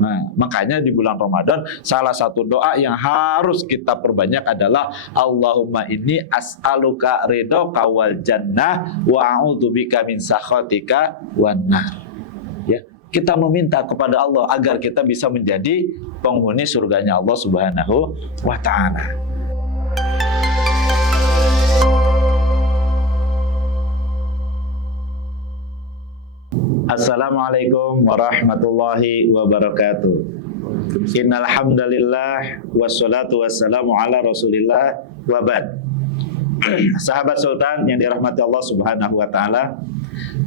Nah, makanya di bulan Ramadan salah satu doa yang harus kita perbanyak adalah Allahumma inni as'aluka ridhoka wal jannah wa a'udzubika min sakhatika wan nar. Ya, kita meminta kepada Allah agar kita bisa menjadi penghuni surganya Allah Subhanahu wa taala. Assalamualaikum warahmatullahi wabarakatuh. Innal hamdalillah wassalatu wassalamu ala Rasulillah wa ba'd. Sahabat Sultan yang dirahmati Allah Subhanahu wa taala,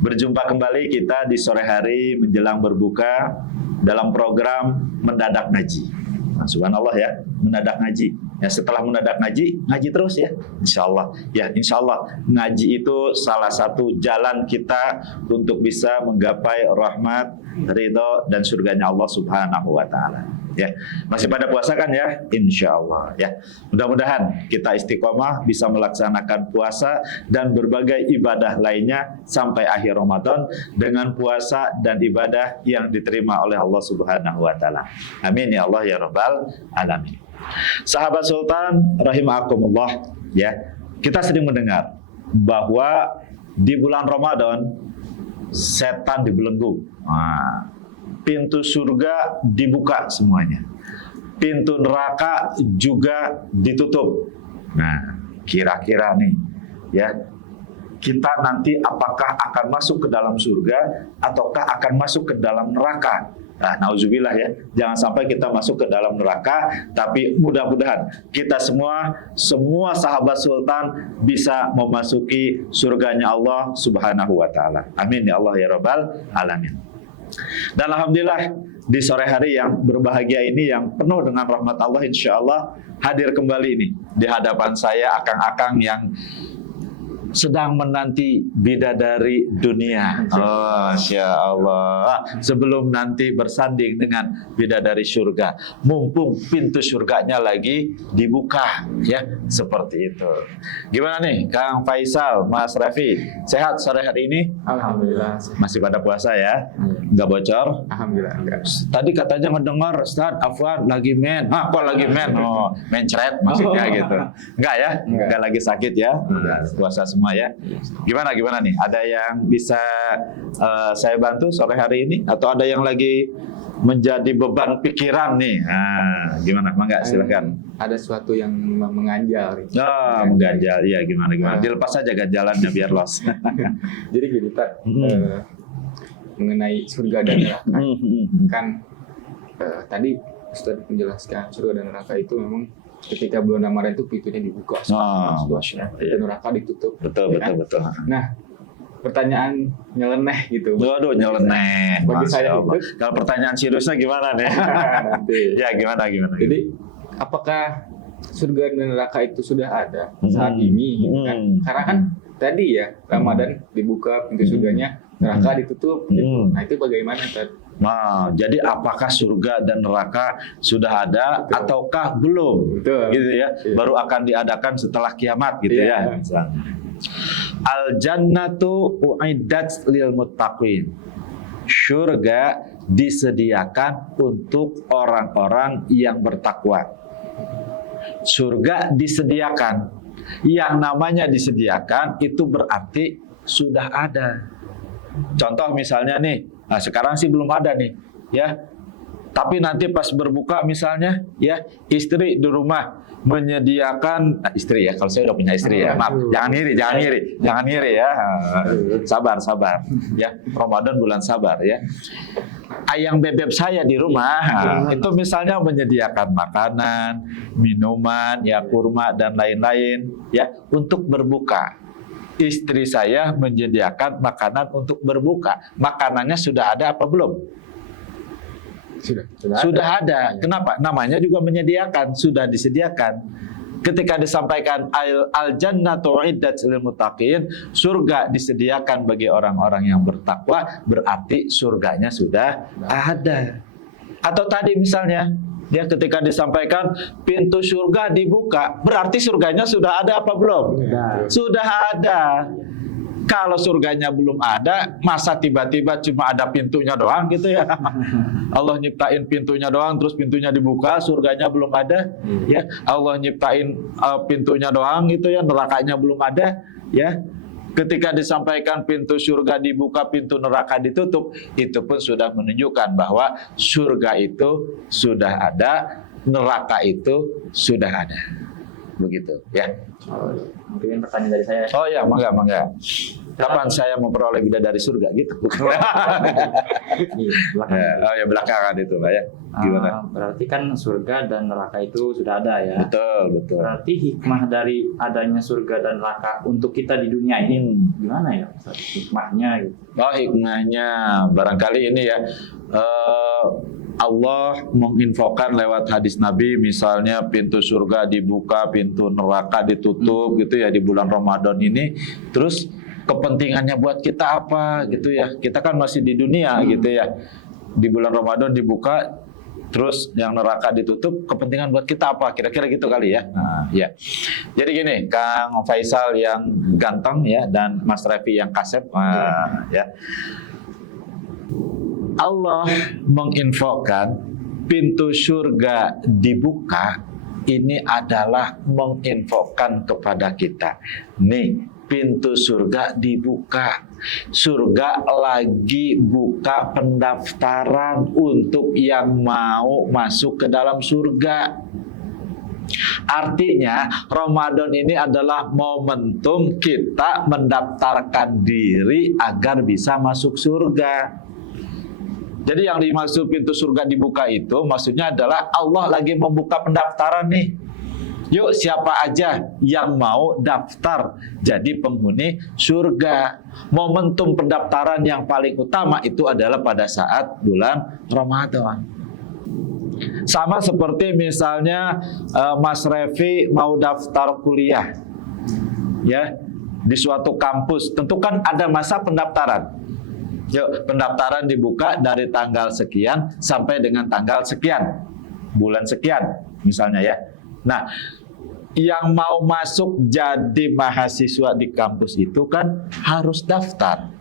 berjumpa kembali kita di sore hari menjelang berbuka dalam program Mendadak Ngaji. Nah, subhanallah ya, mendadak ngaji. Ya, setelah mendadak ngaji, ngaji terus ya, insya Allah. Ya, insya Allah ngaji itu salah satu jalan kita untuk bisa menggapai rahmat, ridho dan surganya Allah Subhanahu wa taala. Ya, masih pada puasa kan ya? Insya Allah ya. Mudah-mudahan kita istiqomah bisa melaksanakan puasa dan berbagai ibadah lainnya sampai akhir Ramadan dengan puasa dan ibadah yang diterima oleh Allah Subhanahu wa taala. Amin ya Allah ya Rabbal alamin. Sahabat Sultan rahimakumullah, ya, kita sering mendengar bahwa di bulan Ramadan setan dibelenggu. Nah, pintu surga dibuka semuanya. Pintu neraka juga ditutup. Nah, kira-kira nih, ya, kita nanti apakah akan masuk ke dalam surga ataukah akan masuk ke dalam neraka? Nah, nauzubillah ya, jangan sampai kita masuk ke dalam neraka, tapi mudah-mudahan kita semua sahabat Sultan bisa memasuki surganya Allah Subhanahu wa taala. Amin ya Allah ya Rabbal alamin. Dan alhamdulillah di sore hari yang berbahagia ini yang penuh dengan rahmat Allah, insya Allah hadir kembali ini di hadapan saya akang-akang yang sedang menanti bidadari dunia. Oh, Masya Allah. Sebelum nanti bersanding dengan bidadari surga, mumpung pintu surganya lagi dibuka, ya, seperti itu. Gimana nih, Kang Faisal, Mas Raffi, sehat sore hari ini? Alhamdulillah. Masih pada puasa ya? Nggak bocor? Alhamdulillah enggak. Tadi katanya mendengar Ustaz Afwan lagi men. Kok lagi men? Oh, mencret maksudnya gitu. Enggak ya? Enggak lagi sakit ya? Puasa semua ya. Gimana nih? Ada yang bisa saya bantu sore hari ini? Atau ada yang lagi menjadi beban pikiran nih? Nah, gimana? Mangga silakan. Ada sesuatu yang menganjal. Oh, mengganjal. Iya, gimana? Dilepas saja ganjalannya biar los. Jadi gini Pak, mengenai surga dan neraka kan tadi Ustaz menjelaskan surga dan neraka itu memang ketika bulan Ramadan itu pintunya dibuka, pintu neraka ditutup. Betul. Nah, pertanyaan nyeleneh gitu. Waduh, nyeleneh. Bagi saya itu, kalau pertanyaan seriusnya gimana nih? nanti. Ya, gimana? Jadi, apakah surga dan neraka itu sudah ada saat ini? Gitu kan? Karena kan tadi ya Ramadan dibuka pintu surganya, neraka ditutup. Gitu. Nah, itu bagaimana Tad? Nah, jadi apakah surga dan neraka sudah ada ataukah belum? Betul. Gitu ya. Baru akan diadakan setelah kiamat gitu ya. Al jannatu uiddat lil muttaqin. Surga disediakan untuk orang-orang yang bertakwa. Surga disediakan. Yang namanya disediakan itu berarti sudah ada. Contoh misalnya nih, nah sekarang sih belum ada nih, ya. Tapi nanti pas berbuka misalnya, ya, istri di rumah menyediakan, istri ya, kalau saya udah punya istri ya, maaf, jangan ngiri ya, sabar, ya, Ramadan bulan sabar ya. Ayang bebek saya di rumah, itu misalnya menyediakan makanan, minuman, ya, kurma dan lain-lain, ya, untuk berbuka. Istri saya menyediakan makanan untuk berbuka. Makanannya sudah ada apa belum? Sudah ada. Kenapa? Namanya juga menyediakan, sudah disediakan. Ketika disampaikan al-jannatu uiddat lil muttaqin, surga disediakan bagi orang-orang yang bertakwa, berarti surganya sudah ada. Atau tadi misalnya, ya, ketika disampaikan pintu surga dibuka, berarti surganya sudah ada apa belum? Sudah ada. Kalau surganya belum ada, masa tiba-tiba cuma ada pintunya doang gitu ya? Allah nyiptain pintunya doang, terus pintunya dibuka, surganya belum ada, ya. Allah nyiptain pintunya doang gitu ya, nerakanya belum ada, ya. Ketika disampaikan pintu surga dibuka, pintu neraka ditutup, itu pun sudah menunjukkan bahwa surga itu sudah ada, neraka itu sudah ada. Begitu, ya. Mungkin pertanyaan dari saya. Oh ya, mangga. Kapan saya memperoleh bidadari surga gitu? Oh ya, belakangan itu Pak ya. Gimana? Berarti kan surga dan neraka itu sudah ada ya. Betul. Berarti hikmah dari adanya surga dan neraka untuk kita di dunia ini gimana ya? Hikmahnya gitu. Oh, hikmahnya barangkali ini ya. Allah menginfokan lewat hadis Nabi, misalnya pintu surga dibuka, pintu neraka ditutup gitu ya di bulan Ramadan ini. Terus kepentingannya buat kita apa gitu ya? Kita kan masih di dunia gitu ya. Di bulan Ramadan dibuka, terus yang neraka ditutup, kepentingan buat kita apa? Kira-kira gitu kali ya. Nah, ya. Jadi gini, Kang Faisal yang ganteng ya dan Mas Revi yang kasep, ya. Allah menginfokan pintu surga dibuka, ini adalah menginfokan kepada kita. Nih, pintu surga dibuka. Surga lagi buka pendaftaran untuk yang mau masuk ke dalam surga. Artinya Ramadan ini adalah momentum kita mendaftarkan diri agar bisa masuk surga. Jadi yang dimaksud pintu surga dibuka itu maksudnya adalah Allah lagi membuka pendaftaran nih. Yuk, siapa aja yang mau daftar jadi penghuni surga. Momentum pendaftaran yang paling utama itu adalah pada saat bulan Ramadan. Sama seperti misalnya Mas Revi mau daftar kuliah ya di suatu kampus, tentu kan ada masa pendaftaran. Yuk, pendaftaran dibuka dari tanggal sekian sampai dengan tanggal sekian, bulan sekian misalnya ya. Nah, yang mau masuk jadi mahasiswa di kampus itu kan harus daftar.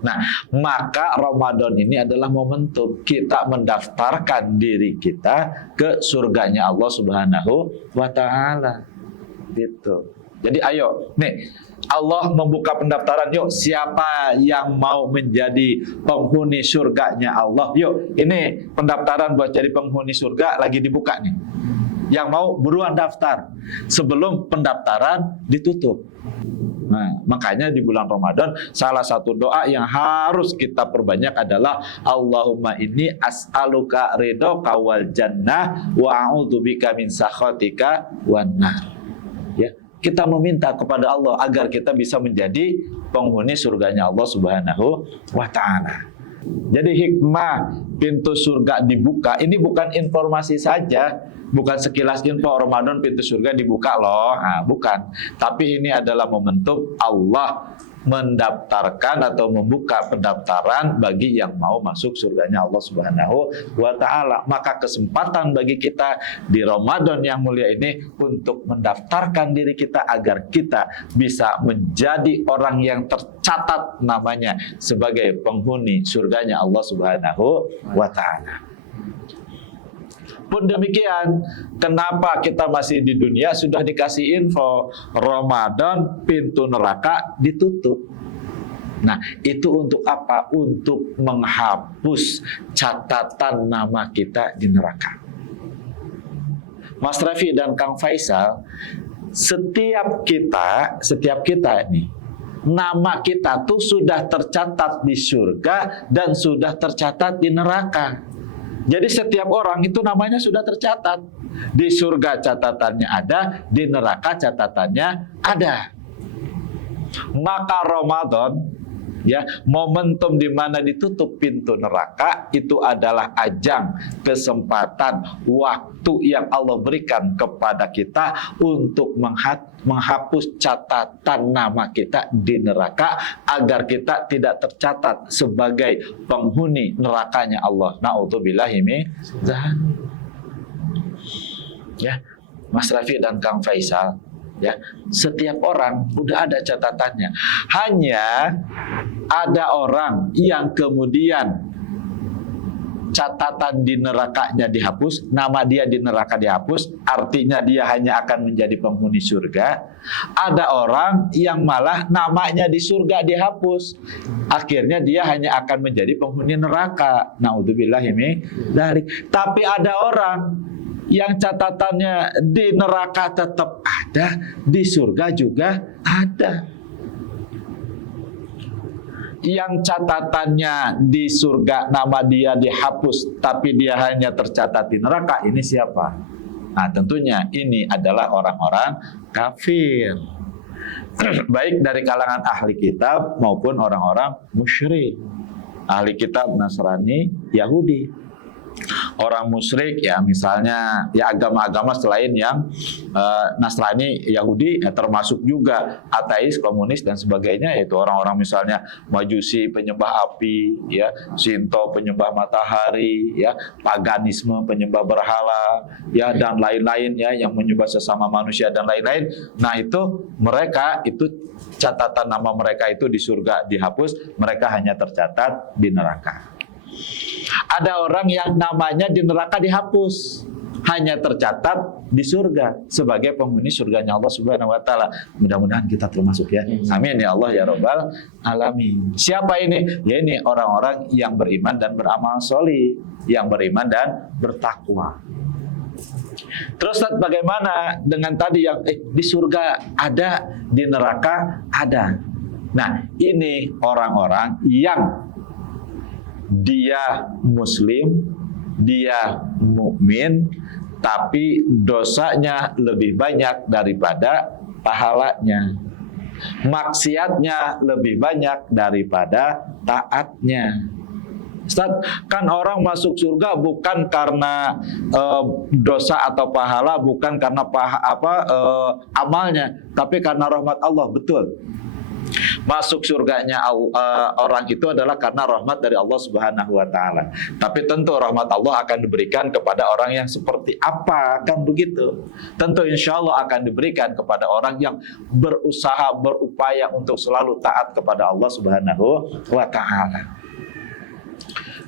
Nah, maka Ramadan ini adalah momentum kita mendaftarkan diri kita ke surganya Allah Subhanahu wa Ta'ala. Gitu. Jadi ayo, nih Allah membuka pendaftaran, yuk siapa yang mau menjadi penghuni surganya Allah. Yuk, ini pendaftaran buat jadi penghuni surga lagi dibuka nih. Yang mau buruan daftar sebelum pendaftaran ditutup. Nah, makanya di bulan Ramadan salah satu doa yang harus kita perbanyak adalah Allahumma inni as'aluka ridhoka wal jannah wa a'udzubika min sakhatika wan nar. Ya, kita meminta kepada Allah agar kita bisa menjadi penghuni surganya Allah Subhanahu wa Ta'ala. Jadi hikmah pintu surga dibuka ini bukan informasi saja, bukan sekilas info Ramadan pintu surga dibuka loh, nah, bukan. Tapi ini adalah momentum Allah mendaftarkan atau membuka pendaftaran bagi yang mau masuk surganya Allah Subhanahu wa Ta'ala. Maka kesempatan bagi kita di Ramadan yang mulia ini untuk mendaftarkan diri kita agar kita bisa menjadi orang yang tercatat namanya sebagai penghuni surganya Allah Subhanahu wa Ta'ala. Pun demikian, kenapa kita masih di dunia sudah dikasih info Ramadan pintu neraka ditutup. Nah, itu untuk apa? Untuk menghapus catatan nama kita di neraka. Mas Revi dan Kang Faisal, setiap kita nih, nama kita tuh sudah tercatat di surga dan sudah tercatat di neraka. Jadi setiap orang itu namanya sudah tercatat. Di surga catatannya ada, di neraka catatannya ada. Maka Ramadan, ya, momentum di mana ditutup pintu neraka itu adalah ajang, kesempatan, waktu yang Allah berikan kepada kita untuk menghapus catatan nama kita di neraka agar kita tidak tercatat sebagai penghuni nerakanya Allah. Na'udzubillahi min dzalik. Ya, Mas Rafi dan Kang Faisal, Ya, setiap orang udah ada catatannya. Hanya ada orang yang kemudian catatan di nerakanya dihapus, nama dia di neraka dihapus, artinya dia hanya akan menjadi penghuni surga. Ada orang yang malah namanya di surga dihapus, akhirnya dia hanya akan menjadi penghuni neraka. Naudzubillahi min dzalik. Tapi ada orang yang catatannya di neraka tetap ada, di surga juga ada. Yang catatannya di surga nama dia dihapus tapi dia hanya tercatat di neraka, ini siapa? Nah, tentunya ini adalah orang-orang kafir. Baik dari kalangan ahli kitab maupun orang-orang musyrik. Ahli kitab Nasrani, Yahudi. Orang musyrik ya misalnya ya agama-agama selain yang Nasrani, Yahudi ya, termasuk juga ateis, komunis dan sebagainya, yaitu orang-orang misalnya Majusi penyembah api, ya Shinto penyembah matahari, ya paganisme penyembah berhala, ya dan lain-lain ya yang menyembah sesama manusia dan lain-lain. Nah itu mereka itu catatan nama mereka itu di surga dihapus, mereka hanya tercatat di neraka. Ada orang yang namanya di neraka dihapus, hanya tercatat di surga sebagai penghuni surganya Allah Subhanahu wa taala. Mudah-mudahan kita termasuk ya. Amin ya Allah ya Rabbal alamin. Siapa ini? Ya ini orang-orang yang beriman dan beramal sholih, yang beriman dan bertakwa. Terus bagaimana dengan tadi yang di surga ada, di neraka ada. Nah, ini orang-orang yang dia muslim, dia mukmin, tapi dosanya lebih banyak daripada pahalanya. Maksiatnya lebih banyak daripada taatnya. Ustaz, kan orang masuk surga bukan karena dosa atau pahala, bukan karena amalnya, tapi karena rahmat Allah. Betul. Masuk surganya orang itu adalah karena rahmat dari Allah Subhanahu wa taala. Tapi tentu rahmat Allah akan diberikan kepada orang yang seperti apa, kan begitu. Tentu insya Allah akan diberikan kepada orang yang berusaha, berupaya untuk selalu taat kepada Allah Subhanahu wa taala.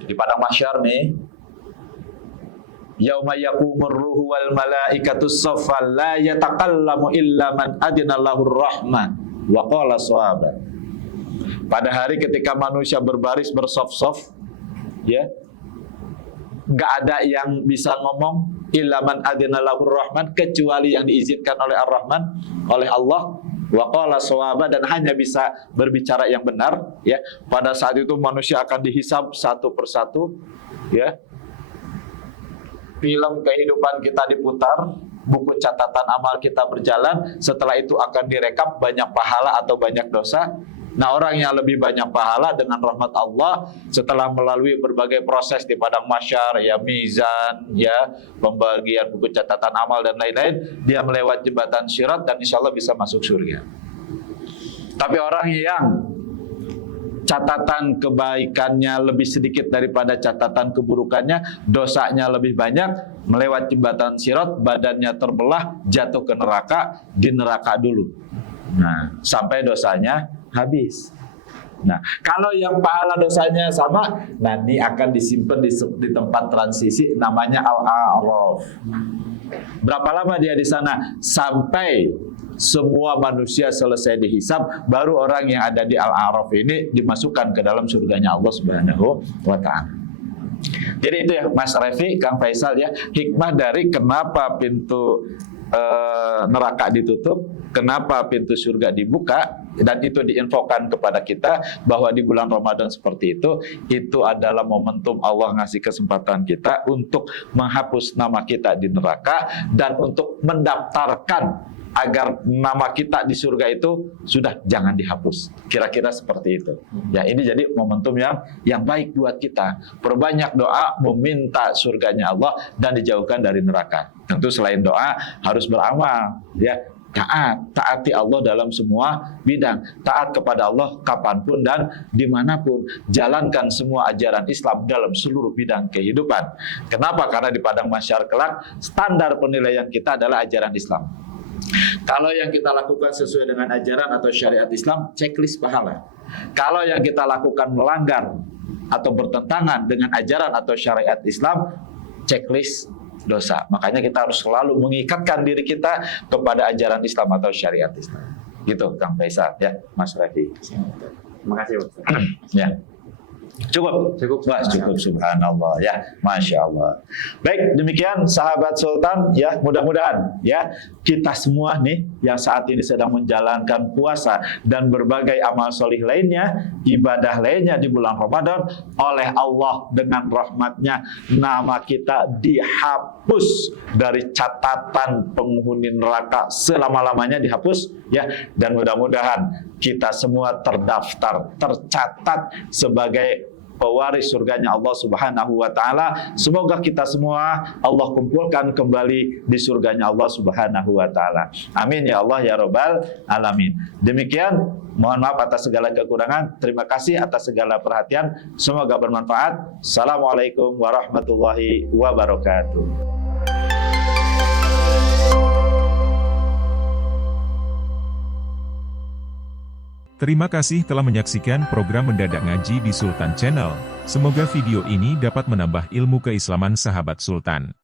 Di padang mahsyar nih, yauma yaqumur ruhu wal malaikatu saffan la yatakallamu illa man adina lahur rahman wa qala shawaba. Pada hari ketika manusia berbaris bersaf-saf, ya, nggak ada yang bisa ngomong illa man adina lahur rahman, kecuali yang diizinkan oleh Ar-Rahman, oleh Allah. Wa qala shawaba, dan hanya bisa berbicara yang benar, ya. Pada saat itu manusia akan dihisab satu persatu, ya. Film kehidupan kita diputar, buku catatan amal kita berjalan, setelah itu akan direkap banyak pahala atau banyak dosa. Nah, orang yang lebih banyak pahala dengan rahmat Allah setelah melalui berbagai proses di padang mahsyar, ya mizan, ya pembagian buku catatan amal dan lain-lain, dia melewati jembatan Sirat dan insya Allah bisa masuk surga. Tapi orang yang catatan kebaikannya lebih sedikit daripada catatan keburukannya, dosanya lebih banyak, melewati jembatan Sirat, badannya terbelah, jatuh ke neraka, di neraka dulu. Nah, sampai dosanya habis. Nah, kalau yang pahala dosanya sama, nanti akan disimpan di tempat transisi namanya Al-A'raf. Berapa lama dia di sana? Sampai semua manusia selesai dihisab, baru orang yang ada di Al-A'raf ini dimasukkan ke dalam surganya Allah Subhanahu wa taala. Jadi itu ya Mas Revi, Kang Faisal ya, hikmah dari kenapa pintu neraka ditutup, kenapa pintu surga dibuka, dan itu diinfokan kepada kita bahwa di bulan Ramadan seperti itu adalah momentum Allah ngasih kesempatan kita untuk menghapus nama kita di neraka dan untuk mendaftarkan agar nama kita di surga itu sudah jangan dihapus. Kira-kira seperti itu. Ya, ini jadi momentum yang baik buat kita. Perbanyak doa meminta surganya Allah dan dijauhkan dari neraka. Tentu selain doa harus beramal, ya. Taati Allah dalam semua bidang. Taat kepada Allah kapanpun dan dimanapun. Jalankan semua ajaran Islam dalam seluruh bidang kehidupan. Kenapa? Karena di padang mahsyar kelak standar penilaian kita adalah ajaran Islam. Kalau yang kita lakukan sesuai dengan ajaran atau syariat Islam, checklist pahala. Kalau yang kita lakukan melanggar atau bertentangan dengan ajaran atau syariat Islam, checklist dosa. Makanya kita harus selalu mengikatkan diri kita kepada ajaran Islam atau syariat Islam. Gitu, Kang Faisal, ya, Mas Rafi. Terima kasih, Ustaz. Ya. Cukup, Wah, cukup, subhanallah, ya, masya Allah. Baik, demikian sahabat Sultan, ya, mudah-mudahan ya kita semua nih yang saat ini sedang menjalankan puasa dan berbagai amal solih lainnya, ibadah lainnya di bulan Ramadan, oleh Allah dengan rahmatnya nama kita dihapus dari catatan penghuni neraka selama-lamanya, dihapus ya, dan mudah-mudahan kita semua terdaftar, tercatat sebagai pewaris surganya Allah Subhanahu wa taala. Semoga kita semua Allah kumpulkan kembali di surganya Allah Subhanahu wa taala. Amin ya Allah ya rabbal alamin. Demikian, mohon maaf atas segala kekurangan. Terima kasih atas segala perhatian. Semoga bermanfaat. Assalamualaikum warahmatullahi wabarakatuh. Terima kasih telah menyaksikan program Mendadak Ngaji di Sultan Channel. Semoga video ini dapat menambah ilmu keislaman sahabat Sultan.